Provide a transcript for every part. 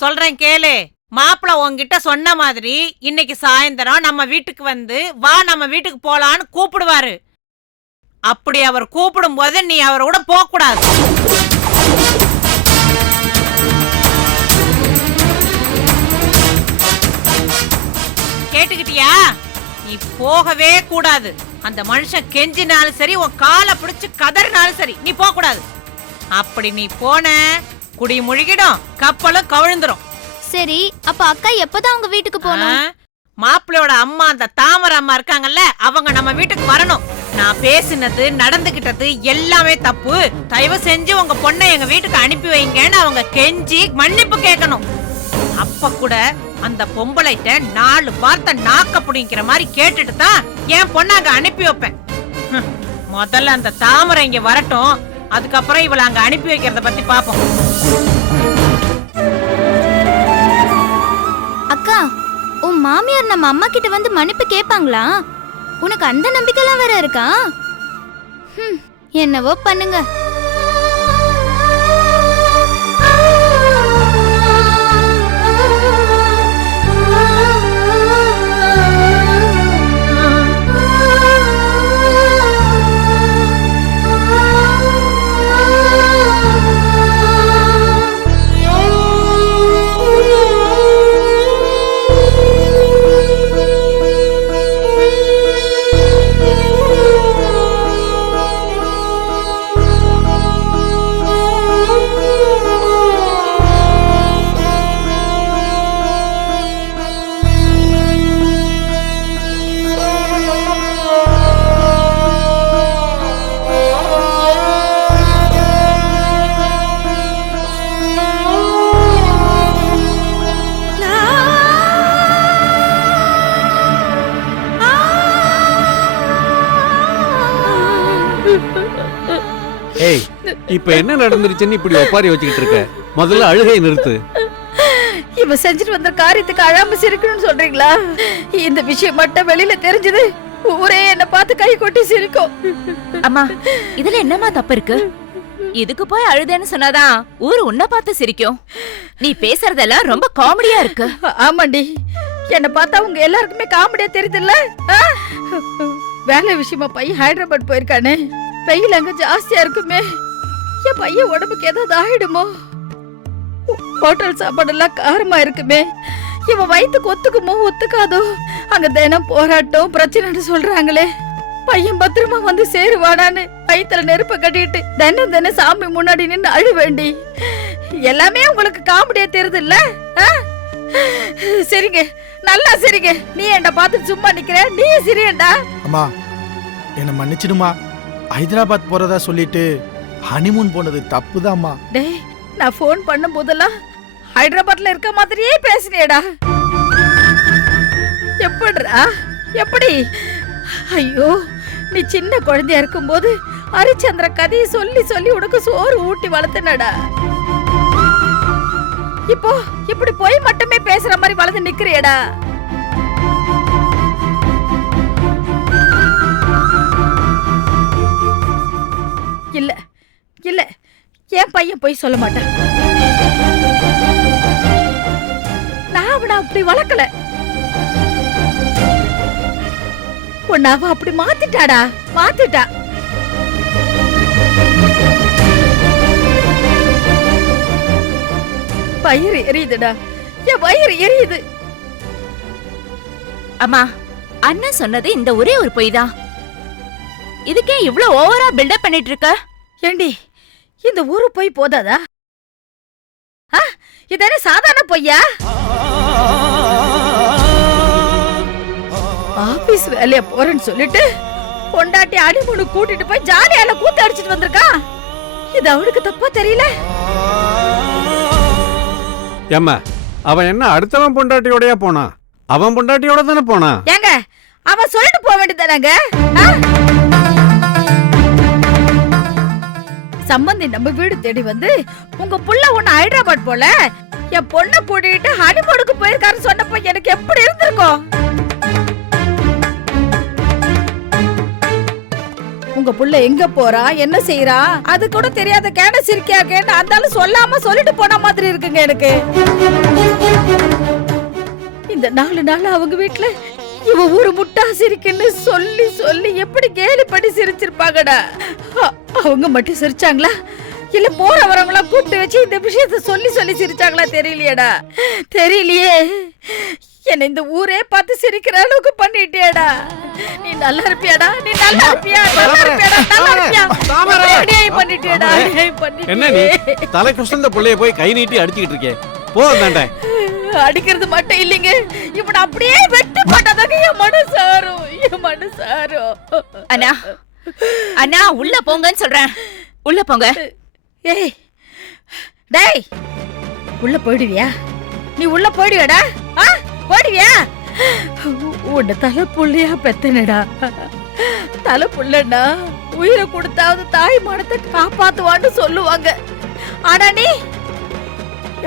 சொல்றேன் கேளு. மாப்பிள உன்கிட்ட சொன்ன மாதிரி இன்னைக்கு சாயந்தரம் நம்ம வீட்டுக்கு வந்து வா நம்ம வீட்டுக்கு போலான்னு கூப்பிடுவாரு. அப்படி அவர் கூப்பிடும் போது நீ அவரோட போக கூடாது. கேட்டுக்கிட்டியா? நீ போகவே கூடாது. அந்த மனுஷன் கெஞ்சினாலும் சரி, உன் காலை பிடிச்சு கதறினாலும் சரி, நீ போக கூடாது. அப்படி நீ போன குடி முழுகிடும், கப்பலும் கவிழ்ந்துரும். சரி, அப்ப அக்கா எப்பதான் உங்க வீட்டுக்கு போகணும்? மாப்பிள்ளையோட அம்மா அந்த தாமரை அம்மா இருக்காங்கல்ல, அவங்க நம்ம வீட்டுக்கு வரணும். நான் பேசினது நடந்துகிட்டது எல்லாமே தப்பு. தயவு செஞ்சு உங்க பொண்ணை எங்க வீட்டுக்கு அனுப்பி வைங்கன்னு அவங்க கெஞ்சி மன்னிப்பு கேட்கணும். அப்ப கூட அந்த பொம்பளைட்ட 4 வார்த்தை நாக்க புடிங்கிற மாதிரி கேட்டுட்டு தான் என் பொண்ணை அங்க அனுப்பி வைப்பேன். முதல்ல அந்த தாமரை இங்க வரட்டும், அதுக்கப்புறம் இவளை அங்க அனுப்பி வைக்கிறத பத்தி பாப்போம். அக்கா, உன் மாமியார் நம்ம அம்மா கிட்ட வந்து மன்னிப்பு கேட்பாங்களா? உனக்கு அந்த நம்பிக்கைலாம் வேற இருக்கா? என்னவோ பண்ணுங்க. ஏய், இப்ப என்ன நடந்துருச்சுன்னு இப்படி ஒப்பாரி வச்சுக்கிட்டு இருக்க? முதல்ல அழுகை நிறுத்து. இவ செஞ்சுட்டு வந்த காரியத்துக்கு அழாம சிரிக்கணும்னு சொல்றீங்களா? இந்த விஷயம் மட்டும் வெளியில தெரிஞ்சது ஊரே என்ன பார்த்து கை கொட்டி சிரிக்கும். அம்மா, இதுல என்னமா தப்பு இருக்கு? இதுக்கு போய் அழுதேன்னு சொன்னாதான் ஊரு உன்னை பார்த்து சிரிக்கும். நீ பேசுறதெல்லாம் ரொம்ப காமெடியா இருக்கு. ஆமாண்டி, என்ன பார்த்தா உங்க எல்லாருக்குமே காமெடியா தெரியுதுல்ல? வேலை விஷயமா பையன் ஹைதராபாத் போயிருக்கானே, வெயில் அங்க ஜாஸ்தியா இருக்குமே, என் பையன் உடம்புக்கு ஏதாவது ஆயிடுமோ? ஹோட்டல் சாப்பாடெல்லாம் காரமா இருக்குமே, இவன் வயிற்றுக்கு ஒத்துக்குமோ ஒத்துக்காதோ? அங்க தினம் போராட்டம் பிரச்சனைன்னு சொல்றாங்களே, பையன் பத்திரமா வந்து சேருவாடான்னு வயிற்றுல நெருப்ப கட்டிட்டு தினம் தினம் சாமி முன்னாடி நின்று அழு வேண்டி. எல்லாமே உங்களுக்கு காமெடியா தெரியுது இல்ல? சரிங்க, நல்லா சரிங்க. நீ என்ன பார்த்து சும்மா நிக்கிற, நீ சிரியண்டா. அம்மா, என்ன மன்னிச்சிடுமா. ஹைதராபாத் போறதா சொல்லிட்டு ஹனிமூன் போனது தப்புதாம்மா. டேய், நான் போன் பண்ணும் போதெல்லாம் ஹைதராபாத்ல இருக்க மாதிரியே பேசுறியடா. எப்படிடா, எப்படி? ஐயோ, நீ சின்ன குழந்தையா இருக்கும் போது ஹரிச்சந்திர கதையை சொல்லி சொல்லி உனக்கு சோறு ஊட்டி வளர்த்தனடா. இப்போ இப்படி போய் மட்டுமே பேசுற மாதிரி வளர்ந்து நிக்கிறியடா. இல்ல இல்ல, என் பையன் போய் சொல்ல மாட்டான். நான் அவனை அப்படி வளர்க்கல. உன்னை அவ அப்படி மாத்திட்டாடா, மாத்திட்டா. வயிறு எரியுதுடா, என் வயிறு எரியுது. அம்மா, அண்ணன் சொன்னது இந்த ஒரே ஒரு பொய் தான். இதுக்கே இவ்ளோ ஓவரா பில்டப் பண்ணிட்டு இருக்க? ஏண்டி, இந்த ஊரு போய் போதாதா? இதென்ன சாதாரண பொய்யா? ஆபீஸ் வேலையா போறேன்னு சொல்லிட்டு பொண்டாட்டி அடிமுடு கூட்டிட்டு போய் ஜாலியால கூத்து அடிச்சிட்டு வந்திருக்கா. இது அவளுக்கு தப்பா தெரியல? ஏம்மா, அவன் என்ன அடுத்தவன் பொண்டாட்டியோடயா போனா? அவன் பொண்டாட்டியோட தானே போனா. ஏங்க, அவன் சொல்லிட்டு போக வேண்டியதானங்க? சம்பந்தி நம்ம வீடு தேடி வந்து உங்க புள்ள ஒண்ணு ஹைதராபாத் போல என் பொண்ணை கூட்டிட்டு ஹனிமூனுக்கு போயிருக்காருன்னு சொன்னப்ப எனக்கு எப்படி இருந்திருக்கும்? உங்க புள்ள எங்க போறா என்ன செய்யறா அது கூட தெரியாத கேன சிரிக்கா கேன அந்தாலும் சொல்லாம சொல்லிட்டு போன மாதிரி இருக்குங்க எனக்கு. இந்த 4 நாள் அவங்க வீட்டுல இவ ஒரு முட்டா சிரிக்குன்னு சொல்லி சொல்லி எப்படி கேலி பண்ணி சிரிச்சிருப்பாங்கடா. அவங்க மட்டும் சிரிச்சாங்களா இல்ல போற வரவங்களா கூப்பிட்டு வச்சு இந்த விஷயத்த சொல்லி சொல்லி சிரிச்சாங்களா தெரியலையேடா. தெரியலையே. என்ன இந்த ஊரே பார்த்து சிரிக்கிற அளவுக்கு பண்ணிட்டியாடா. நீ நல்லா இருப்பியாடா? நீ நல்லா இருப்பியா? நல்லா இருப்பியாடா? நல்லா இருப்பியா? அநியாயம் பண்ணிட்டியாடா. அநியாயம் என்ன நீ பண்ணிட்டியே. தலை குசந்த புள்ளைய போய் கை நீட்டி அடிச்சுக்கிட்டு இருக்கே? போதாண்டே. அடிக்கிறது மட்டும் இல்லைங்க, இவனை அப்படியே வெட்டு போட்டாதாங்க என் மனசாரும். என் மனசாரும். அண்ணா அண்ணா உள்ள போங்கன்னு சொல்றேன். உள்ள போங்க. ஏய் டேய், உள்ள போயிடுவியா? நீ உள்ள போயிடுவியாடா? போயிடுவியா? உன்னை தலை புள்ளையா பெத்தனடா. தலை புள்ளனா உயிரை கொடுத்தாவது தாய் மானத்தை காப்பாத்துவான்னு சொல்லுவாங்க. ஆனா நீ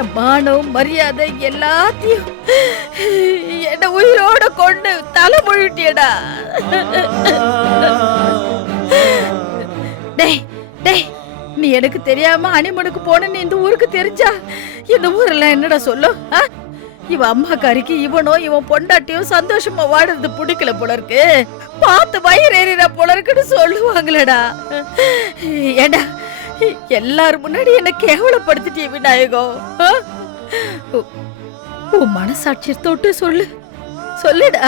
என் மானம் மரியாதை எல்லாத்தையும் என்ன உயிரோட கொண்டு தலை முழுட்டியடா. டேய் டேய், நீ எனக்கு தெரியாம அனிமனுக்கு போனன்னு இந்த ஊருக்கு தெரிஞ்சா இந்த ஊர்ல என்னடா சொல்லும்? இவ அம்மாக்காரிக்கு இவனோ இவன் பொண்டாட்டியும் சந்தோஷமா வாடுறது பிடிக்கல போல இருக்கு, பார்த்து வயிறு எறிற போல இருக்குன்னு சொல்லுவாங்களடா. ஏண்டா எல்லாரும் முன்னாடி என்ன கேவலப்படுத்திட்டிய விநாயகம். உன் மனசாட்சியை தொட்டு சொல்லு, சொல்லுடா.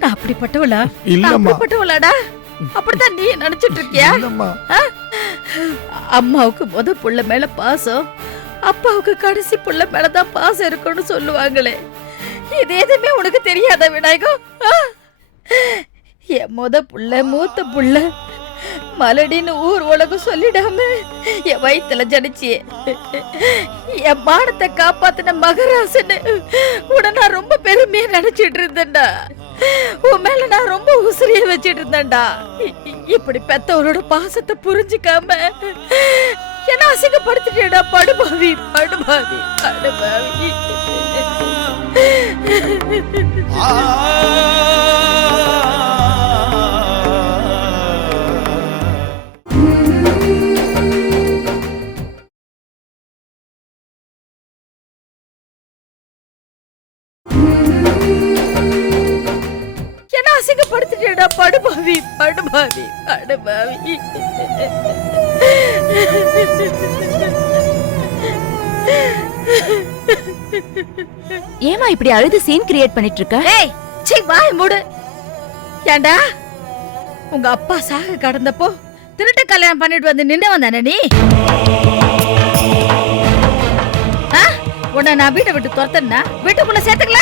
நான் அப்படிப்பட்டவளா? அப்படிப்பட்டவளாடா? அப்படித்தான் நீ நினைச்சிட்டு இருக்கியா? அம்மாவுக்கு முத புள்ள மேல பாசம், அப்பாவுக்கு கடைசி புள்ள மேலதான் பாசம் இருக்குன்னு சொல்லுவாங்களே. இது எதுவுமே உனக்கு தெரியாத விநாயகம்? என் முத புள்ள மூத்த புள்ள மலடின்னு ஊர் உலகம் சொல்லிடாம என் வயித்துல ஜனிச்சியே. என் மானத்தை காப்பாத்தின மகராசன்னு உன நான் ரொம்ப பெருமையா நினைச்சிட்டு இருந்தேன்டா. உன் மேல நான் ரொம்ப உசிரிய வச்சிட்டு இருந்தேன்டா. இப்படி பெத்தவரோட பாசத்தை புரிஞ்சுக்காம என்ன அசிங்கப்படுத்திட்டேடா. படுபாவி படுபாவி படுபாவி. என்ன அசிங்கப்படுத்திட்டேடா. படுபாவி படுபாவி படுபாவி. ஏமா இப்படி அழுது சீன் கிரியேட் பண்ணிட்டு இருக்க? ஏய் சீ, வாய் மூடு. ஏண்டா உங்க அப்பா சாக கடந்தப்போ திருட்டு கல்யாணம் பண்ணிட்டு வந்து நின்று வந்தானே நீ? உன்னை நான் வீட்டை விட்டு துரத்தனா வீட்டுக்குள்ள சேர்த்துக்கல?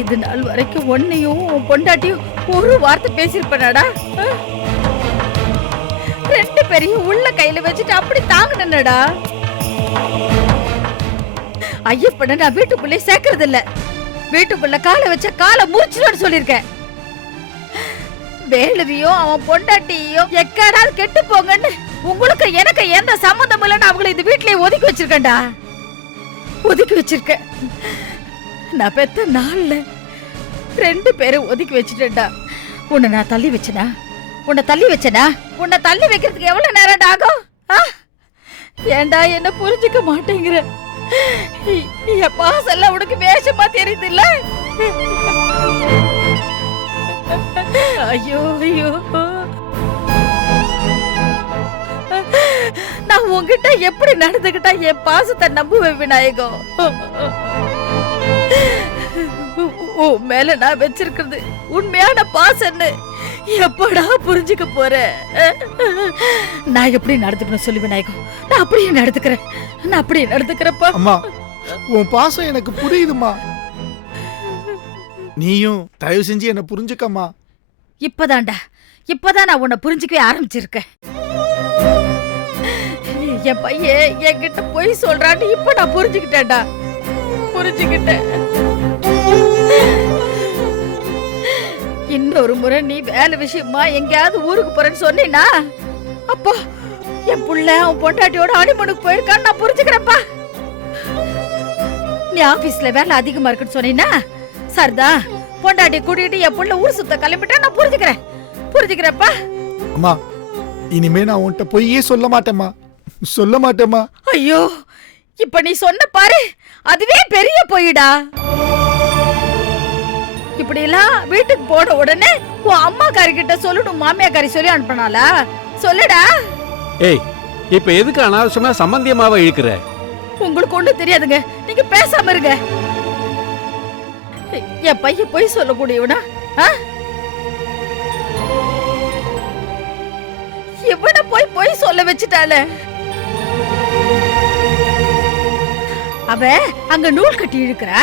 இது நாள் வரைக்கும் உன்னையும் உன் பொண்டாட்டியும் ஒரு வார்த்தை பேசிருப்பனாடா? 2 பேரையும் உள்ள கையில வச்சுட்டு அப்படி தாங்கினடா. ஐயப்பன நான் வீட்டுக்குள்ளே சேர்க்கறது இல்ல. வீட்டுக்குள்ள காலை வச்ச காலை முறிச்சுன்னு சொல்லிருக்கேன். வேலுவியும் அவன் பொண்டாட்டியும் எக்காடாவது கெட்டு போங்கன்னு உங்களுக்கு எனக்கு எந்த சம்பந்தம் இல்லைன்னு அவங்களை இந்த வீட்லயே ஒதுக்கி வச்சிருக்கேன்டா. ஒதுக்கி வச்சிருக்கேன். நான் பெத்த நாள்ல 2 பேரும் ஒதுக்கி வச்சுட்டேன்டா. உன்னை நான் தள்ளி வச்சனா? உன்னை தள்ளி வச்சனா? உன்னை தள்ளி வைக்கிறதுக்கு எவ்வளவு நேரம் ஆகும்? ஏண்டா என்ன புரிஞ்சுக்க மாட்டேங்கிற? என் பாசெல்லாம் உனக்கு வேஷமா தெரியுது இல்ல? ஐயோ ஐயோ, நான் உன்கிட்ட எப்படி நடந்துகிட்டா என் பாசத்தை நம்புவேன் விநாயகம்? உன் மேல நான் வச்சிருக்கிறது உண்மையான பாசன்னு எப்படா புரிஞ்சுக்க போற? நான் எப்படி நடந்துக்கணும் சொல்லி விநாயகம்? நான் அப்படியே நடந்துக்கிறேன். நான் அப்படியே நடந்துக்கிறப்பா. அம்மா, உன் பாசம் எனக்கு புரியுதுமா. நீயும் தயவு செஞ்சு என்ன புரிஞ்சுக்கம்மா. இப்பதான்டா, இப்பதான் நான் உன்னை புரிஞ்சுக்கவே ஆரம்பிச்சிருக்கேன். என் பையன் என்கிட்ட போய் சொல்றான்னு இப்ப நான் புரிஞ்சுக்கிட்டேன்டா. புரிஞ்சுக்கிட்டேன். இன்னொரு முறை நீ வேலை விஷயமா எங்கேயாவது ஊருக்கு போறேன்னு சொன்னீனா அப்போ என் புள்ள உன் பொண்டாட்டியோட அனிமனுக்கு போயிருக்கான்னு நான் புரிஞ்சுக்கிறேன்ப்பா. நீ ஆபீஸ்ல வேலை அதிகமா இருக்குன்னு சொன்னீனா சரிதா, பொண்டாட்டி கூட்டிட்டு என் புள்ள ஊர் சுத்த கிளம்பிட்டா நான் புரிஞ்சுக்கிறேன். புரிஞ்சுக்கிறப்பா. அம்மா இனிமே நான் உன்கிட்ட பொய்யே சொல்ல மாட்டேம்மா, சொல்ல மாட்டேம்மா. ஐயோ, இப்ப நீ சொன்ன பாரு, அதுவே பெரிய பொய்டா. இப்படி எல்லாம் வீட்டுக்கு போன உடனே உன் அம்மாக்காரி கிட்ட சொல்லணும், மாமியாக்காரி சொல்லி அனுப்பினாளா? சொல்லுடா. ஏய், இப்ப எதுக்கு அனாவசியமா சம்பந்தியமாவ இழுக்கிற? உங்களுக்கு ஒண்ணு தெரியாதுங்க, நீங்க பேசாம இருங்க. என் பையன் பொய் சொல்லக்கூடியவனா? இவனை போய் பொய் சொல்ல வச்சுட்டால. அவ அங்க நூல் கட்டி இழுக்கிறா,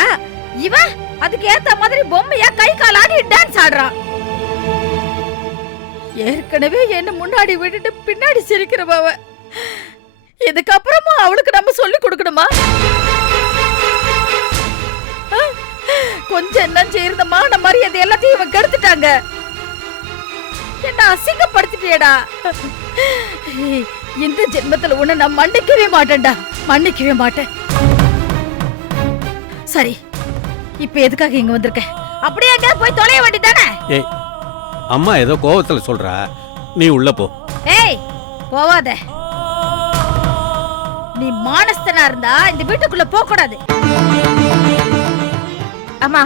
இவன் அதுக்கு ஏத்த மாதிரி பொம்மையா கை கால் ஆடி டான்ஸ் ஆடுறான். ஏற்கனவே என்ன முன்னாடி விட்டுட்டு பின்னாடி சிரிக்கிறவ, இதுக்கப்புறமா அவளுக்கு நம்ம சொல்லி கொடுக்கணுமா? கொஞ்சம் என்ன செய்யறத மான மரியாதை எல்லாத்தையும் இவன் கெடுத்துட்டாங்க. என்ன அசிங்கப்படுத்திட்டியடா. இந்த ஜென்மத்துல உன்னை நான் மன்னிக்கவே மாட்டேன்டா, மன்னிக்கவே மாட்டேன். சரி, இப்ப எதுக்காக இங்க வந்திருக்க? அப்படியே எங்க போய் தொலைய வேண்டியதானே? ஏய், அம்மா ஏதோ கோவத்துல சொல்றா, நீ உள்ள போ. ஏய், போவாத. நீ மானஸ்தனா இருந்தா இந்த வீட்டுக்குள்ள போக கூடாது. அம்மா,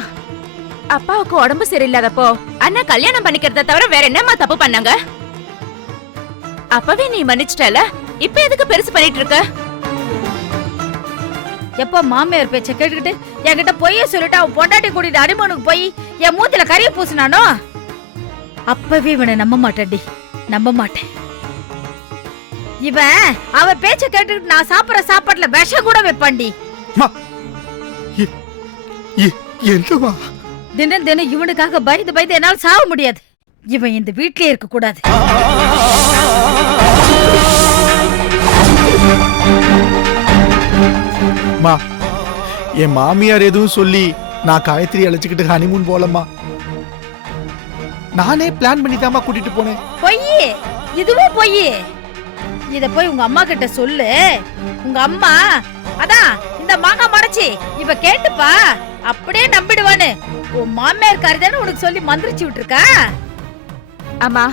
அப்பாவுக்கு உடம்பு சரியில்லாதப்போ அண்ணா கல்யாணம் பண்ணிக்கிறத தவிர வேற என்னம்மா தப்பு பண்ணாங்க? அப்பவே நீ மன்னிச்சிட்டல, இப்ப எதுக்கு பெருசு பண்ணிட்டு இருக்க? எப்ப மாமியார் பேச்ச கேட்டுக்கிட்டு என்கிட்ட பொய்ய சொல்லிட்டு அவன் பொண்டாட்டி கூட்டிட்டு அடிமனுக்கு போய் என் மூத்தில கரிய பூசினானோ, அப்பவே இவனை நம்ப மாட்டேன்டி, நம்ப மாட்டேன். இவன் அவ பேச்ச கேட்டுக்கிட்டு நான் சாப்பிடுற சாப்பாட்டுல விஷம் கூட வைப்பாண்டி. என்னமா தினம் தினம் இவனுக்காக பயந்து பயந்து என்னால் சாக முடியாது. இவன் இந்த வீட்லயே இருக்க கூடாது. என் மாமியார் எதுவும் சொல்லி நான் காயத்ரி அழைச்சுக்கிட்டு ஹனிமூன் போலம்மா. நானே பிளான் பண்ணிட்டாமா கூட்டிட்டு போனேன். பொய், இதுவும் பொய். இத போய் உங்க அம்மா கிட்ட சொல்லு. உங்க அம்மா அதான் இந்த மாங்கா மடைச்சி இவ கேட்டுப்பா, அப்படியே நம்பிடுவானு. உன் மாமியார் கருதானு உனக்கு சொல்லி மந்திரிச்சு விட்டுருக்கா. அம்மா,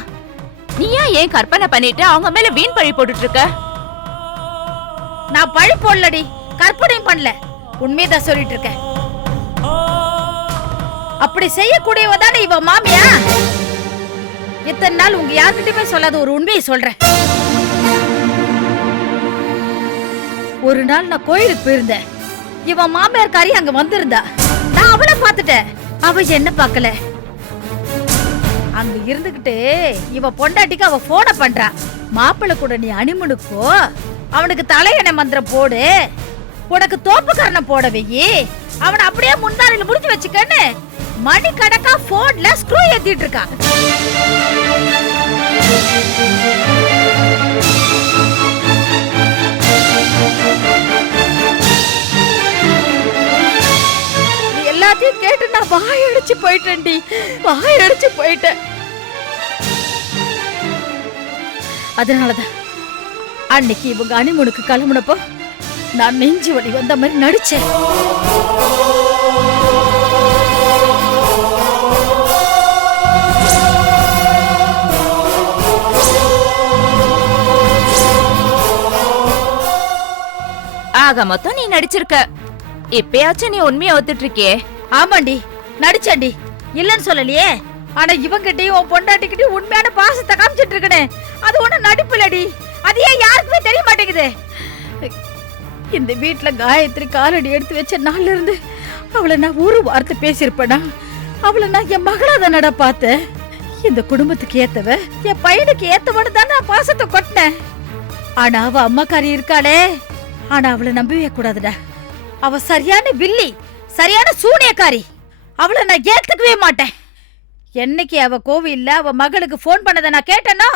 நீ ஏன் கற்பனை பண்ணிட்டு அவங்க மேல வீண் பழி போட்டுட்டு இருக்க? நான் பழி போடலடி, கற்பனையும் பண்ணல, உண்மையதான் சொல்லிட்டு இருக்கேன். அப்படி செய்யக்கூடியவ தானே இவ மாமியா. இத்தனை நாள் உங்க யார்கிட்டயுமே சொல்லாத ஒரு உண்மையை சொல்றேன். ஒரு நாள் நான் கோயிலுக்கு போயிருந்தேன். இவன் மாமியார் காரி அங்க வந்திருந்தா. நான் அவளை பார்த்துட்டேன், அவ என்ன பார்க்கல. அங்க இருந்துகிட்டு இவ பொண்டாட்டிக்கு அவ போன பண்றா. மாப்பிள்ள கூட நீ அனிமுனுக்கு போ, அவனுக்கு தலையணை மந்திரம் போடு, உனக்கு தோப்புக்காரனை போட வையி, அவனை அப்படியே முந்தாரில முடிச்சு வச்சுக்கன்னு மணி கணக்கா போன்ல ஸ்க்ரூ ஏத்திட்டு இருக்கான். எல்லாத்தையும் கேட்டு நான் வாயடிச்சு போயிட்டேன்டி, வாயடிச்சு போயிட்டேன். அதனாலதான் அன்னைக்கு இவங்க அனிமுனுக்கு கிளம்புனப்போ நான் நெஞ்சு வலி வந்த மாதிரி நடிச்சேன். ஆக மொத்தம் நீ நடிச்சிருக்க. இப்பயாச்சும் நீ உண்மையை ஒத்துட்டு இருக்கியே. ஆமாண்டி, நடிச்சேன்டி, இல்லன்னு சொல்லலையே. ஆனா இவங்கிட்டயும் உன் பொண்டாட்டிக்கிட்டயும் உண்மையான பாசத்தை காமிச்சிட்டு இருக்கனே, அது ஒண்ணு நடிப்புலடி. அது ஏன் யாருக்குமே தெரிய மாட்டேங்குது. இந்த வீட்டுல காயத்ரி காலடி எடுத்து வச்ச நாள்ல இருந்து அவளை நான் ஒரு வார்த்தை பேசியிருப்பேனா? அவளை நான் என் மகளா தானடா பார்த்தேன். இந்த குடும்பத்துக்கு ஏத்தவ, என் பையனுக்கு ஏத்தவனு தான் நான் பாசத்தை கொட்டினேன். ஆனா அவ அம்மாக்காரி இருக்காளே, ஆனா அவளை நம்பவே கூடாதுடா. அவ சரியான வில்லி, சரியான சூனியக்காரி. அவளை நான் ஏத்துக்கவே மாட்டேன். என்னைக்கு அவ கோவில்ல அவ மகளுக்கு போன் பண்ணதை நான் கேட்டேனோ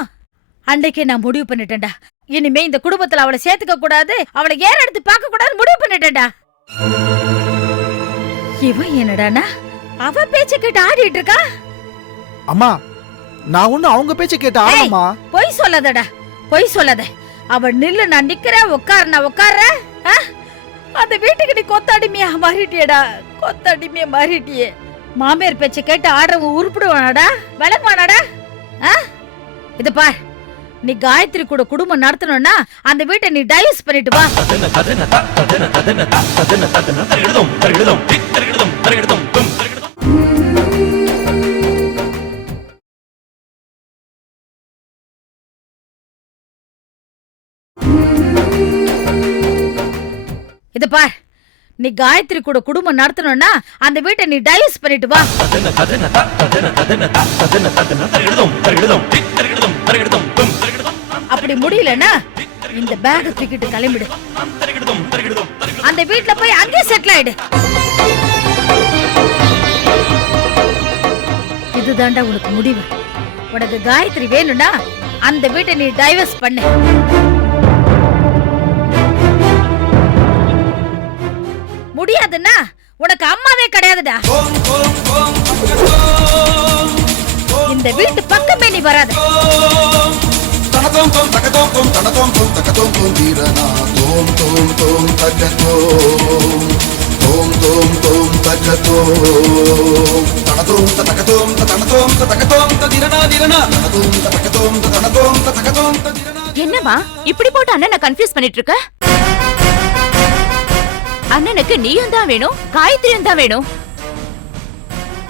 அன்னைக்கே நான் முடிவு பண்ணிட்டேன்டா. இனிமே இந்த குடும்பத்துல அவளை சேர்த்துக்க கூடாது, அவளை ஏற எடுத்து பார்க்க கூடாது முடிவு பண்ணிட்டேன்டா. இவன் என்னடானா அவ பேச்ச கேட்டு ஆடிட்டு இருக்கா. அம்மா, நான் ஒண்ணு அவங்க பேச்ச கேட்டு ஆடலாமா? பொய் சொல்லாதடா, பொய் சொல்லாத. அவ நில்லு, நான் நிக்கிறேன், உட்காரு, நான் உட்கார்றேன். அந்த வீட்டுக்கு நீ கொத்தாடிமையா மாறிட்டியடா, கொத்தாடிமையா மாறிட்டியே. மாமியார் பேச்ச கேட்டு ஆடுறவங்க உருப்பிடுவானாடா, விளக்குவானாடா? இது பார், நீ காயத்ரி கூட குடும்பம் நடத்தணும்னா அந்த வீட்டை நீ டைவர்ஸ் பண்ணிட்டு வா. இது பார், நீ காயத்ரி கூட குடும்பம் நடத்தணும்னா அந்த வீட்டை நீ டைவர்ஸ் பண்ணிட்டு வா. அப்படி முடியலன்னா இந்த பேக் தூக்கிட்டு கிளம்பிடு. அந்த வீட்ல போய் அங்கே செட்டில் ஆயிடு. இதுதான்டா உனக்கு முடிவு. உனக்கு காயத்ரி வேணும்னா அந்த வீட்டை நீ டைவர்ஸ் பண்ணு. முடியாதுன்னா உனக்கு அம்மாவே கிடையாதுடா. இந்த வீட்டு பக்கமே நீ வராத. என்னம்மா இப்படி போட்டு அண்ணனை கன்ஃபியூஸ் பண்ணிட்டு இருக்க? அண்ணனுக்கு நீயும் தான் வேணும், காயத்ரியும் தான் வேணும்.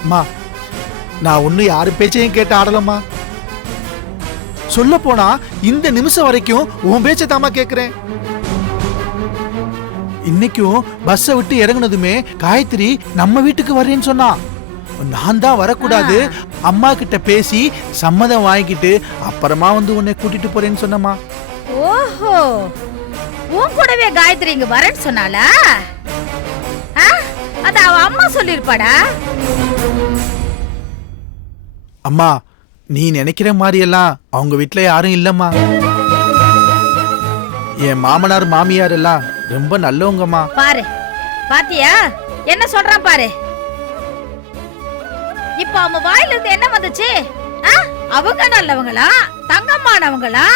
அம்மா, நான் ஒண்ணு யாரு பேச்சையும் கேட்டு ஆடலம்மா. சொல்ல போனா இந்த நிமிஷம் வரைக்கும் உன் பேச்சை தாமா கேக்குறேன். இன்னைக்கும் பஸ்ஸை விட்டு இறங்குனதுமே காயத்ரி நம்ம வீட்டுக்கு வர்றேன்னு சொன்னா. நான் தான் வரக்கூடாது, அம்மா கிட்ட பேசி சம்மதம் வாங்கிட்டு அப்புறமா வந்து உன்னை கூட்டிட்டு போறேன்னு சொன்னம்மா. ஓஹோ, உன் கூடவே காயத்ரி இங்க வரேன்னு சொன்னாளா? அத அவ அம்மா சொல்லிருப்பாடா. அம்மா, நீ நினைக்கிற மாதிரி எல்லாம் அவங்க வீட்டுல யாரும் இல்லம்மா. என் மாமனார் மாமியார் எல்லாம் ரொம்ப நல்லவங்கம்மா. பாரு, பாத்தியா என்ன சொல்றான் பாரு. இப்ப அவன் வாயில இருந்து என்ன வந்துச்சு? அவங்க நல்லவங்களா, தங்கம்மானவங்களா,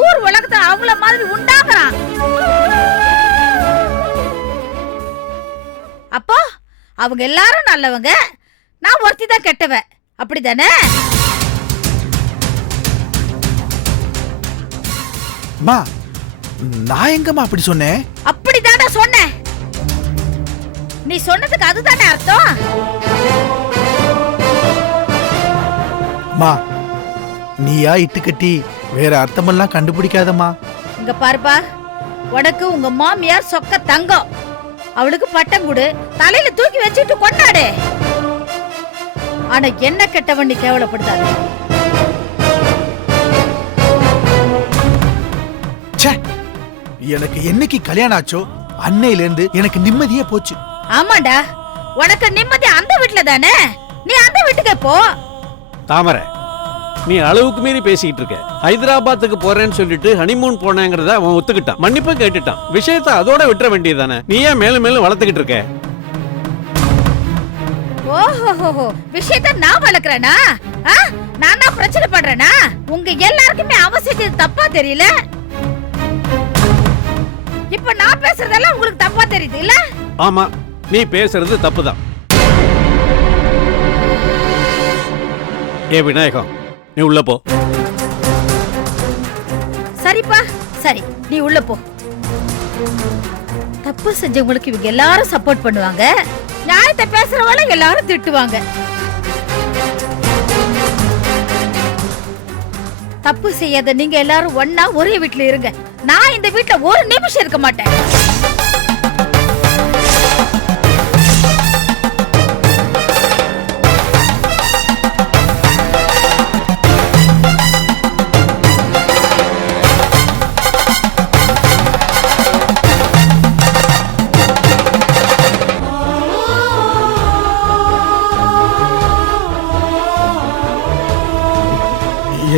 ஊர் உலகத்துல அவங்கள மாதிரி உண்டாக்குறான். அப்போ அவங்க எல்லாரும் நல்லவங்க, நான் ஒருத்தி தான் கெட்டவ, அப்படிதானே? அம்மா, நான் எங்கம்மா அப்படி சொன்னேன்? அப்படிதானே சொன்னேன். நீ சொன்னதுக்கு அதுதானே அர்த்தம். அம்மா, நீயா இட்டு கட்டி வேற அர்த்தமெல்லாம் கண்டுபிடிக்காதம்மா. இங்க பாருப்பா, உனக்கு உங்க மாமியார் சொக்க தங்கம். அவளுக்கு பட்டம் கொடு, தலையில தூக்கி வச்சுட்டு கொண்டாடு. ஆனா என்ன கெட்டவன் நீ கேவலப்படுத்தாத. எனக்கு என்னைக்கு கல்யாணம் ஆச்சோ அன்னையில இருந்து எனக்கு நிம்மதியே போச்சு. ஆமாண்டா, உனக்கு நிம்மதி அந்த வீட்டுல தானே. நீ அந்த வீட்டுக்கு போ. தாமரை, நீ அளவுக்கு மீறி பேசிக்கிட்டு இருக்க. ஹைதராபாத்துக்கு போறேன்னு சொல்லிட்டு ஹனிமூன் போனேங்கிறத அவன் ஒத்துக்கிட்டான், மன்னிப்பு கேட்டுட்டான். விஷயத்தை அதோட விட்டுற வேண்டியதானே. நீ ஏன் மேலும் மேலும் வளர்த்துக்கிட்டு இருக்க? ஓஹோ, விஷயத்தை நான் வளர்க்கறேனா? நான் தான் பிரச்சனை பண்றேனா? உங்க எல்லாருக்குமே அவன் செஞ்சது தப்பா தெரியல. இப்ப நான் பேசுறதெல்லாம் உங்களுக்கு தப்பா தெரியுது இல்ல? ஆமா, நீ பேசுறது தப்புதான். ஏ விநாயகம், நீ உள்ள போ. சரிப்பா, சரி, நீ உள்ள போ. தப்பு செஞ்சவங்களுக்கு இவங்க எல்லாரும் சப்போர்ட் பண்ணுவாங்க, நியாயத்தை பேசுறவங்க எல்லாரும் திட்டுவாங்க. தப்பு செய்யாத நீங்க எல்லாரும் ஒண்ணா ஒரே வீட்டுல இருங்க. நான் இந்த வீட்டுல ஒரு நிமிஷம் இருக்க மாட்டேன்.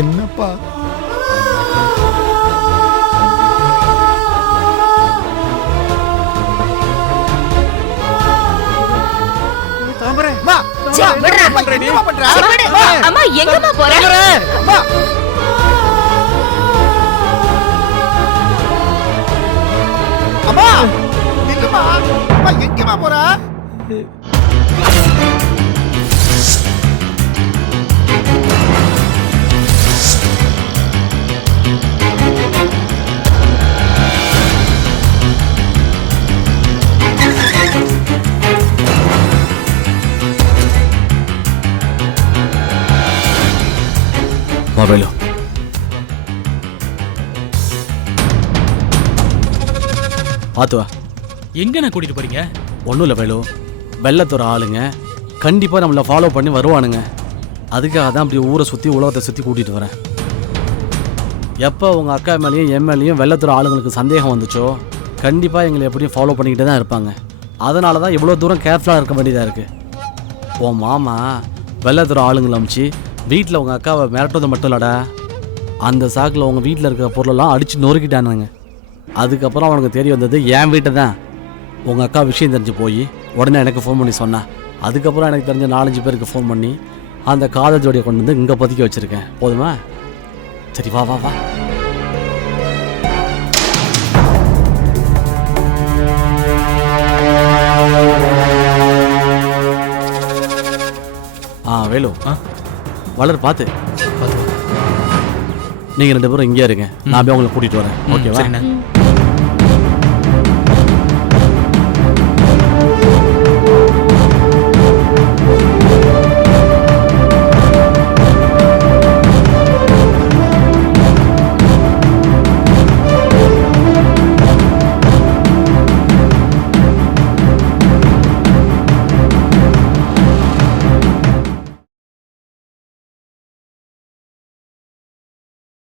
என்னப்பா தாமரை, அம்மா எங்கம்மா போற? அம்மா, நில்லுமா. அம்மா, எங்கம்மா போற? வா வேலு. பார்த்து வா. எங்கண்ணா கூட்டிட்டு போறீங்க? ஒன்றும் இல்லை வேலு, வெள்ளத்தோட ஆளுங்க கண்டிப்பாக நம்மளை ஃபாலோ பண்ணி வருவானுங்க. அதுக்காக தான் அப்படி ஊரை சுற்றி உலகத்தை சுற்றி கூட்டிகிட்டு வரேன். எப்போ உங்கள் அக்கா மேலேயும் என் மேலேயும் வெள்ளத்தோட ஆளுங்களுக்கு சந்தேகம் வந்துச்சோ கண்டிப்பாக எங்களை எப்படியும் ஃபாலோ பண்ணிக்கிட்டே தான் இருப்பாங்க. அதனால தான் இவ்வளோ தூரம் கேர்ஃபுல்லாக இருக்க வேண்டியதாக இருக்குது. உன் மாமா வெள்ளத்தோட ஆளுங்களை அமிச்சு வீட்டில் உங்கள் அக்காவை மிரட்டுறது மட்டும் இல்லடா, அந்த சாக்கில் உங்கள் வீட்டில் இருக்கிற பொருளெல்லாம் அடித்து நொறுக்கிட்டானுங்க. அதுக்கப்புறம் அவனுக்கு தெரிய வந்தது என் வீட்டை தான். உங்கள் அக்கா விஷயம் தெரிஞ்சு போய் உடனே எனக்கு ஃபோன் பண்ணி சொன்னான். அதுக்கப்புறம் எனக்கு தெரிஞ்ச 4-5 பேருக்கு ஃபோன் பண்ணி அந்த காதல் ஜோடியை கொண்டு வந்து இங்கே பதுக்கி வச்சுருக்கேன். போதுமா? சரி வா வா வா. வேலு, வளர் பார்த்து. நீங்கள் 2 பேரும் இங்கே இருங்க, நான் போய் உங்களை கூட்டிகிட்டு வரேன். ஓகேவா?